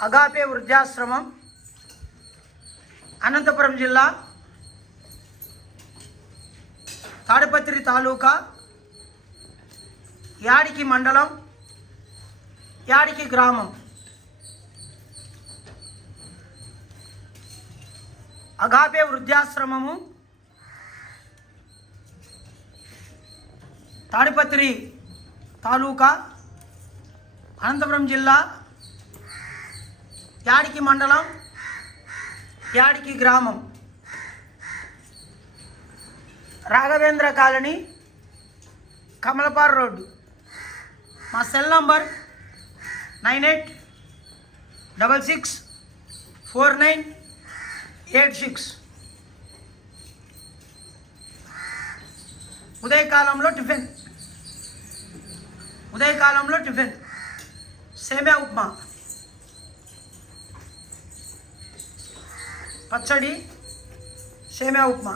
Agape వృద్ధాశ్రమం Anantapuram జిల్లా తాడిపత్రి తాలూకా యాడికి మండలం యాడికి గ్రామం. అగాపే వృద్ధాశ్రమము తాడిపత్రి తాలూకా అనంతపురం జిల్లా యాడికి మండలం? యాడికి గ్రామం? Raghavendra colony Kamalapar road. మా cell number nine eight double six four nine eight six. ఉదయకాలంలో tiffin. ఉదయకాలంలో టిఫిన్. సేమ్యా ఉప్మా. పచ్చడి సేమ్యా ఉప్మా.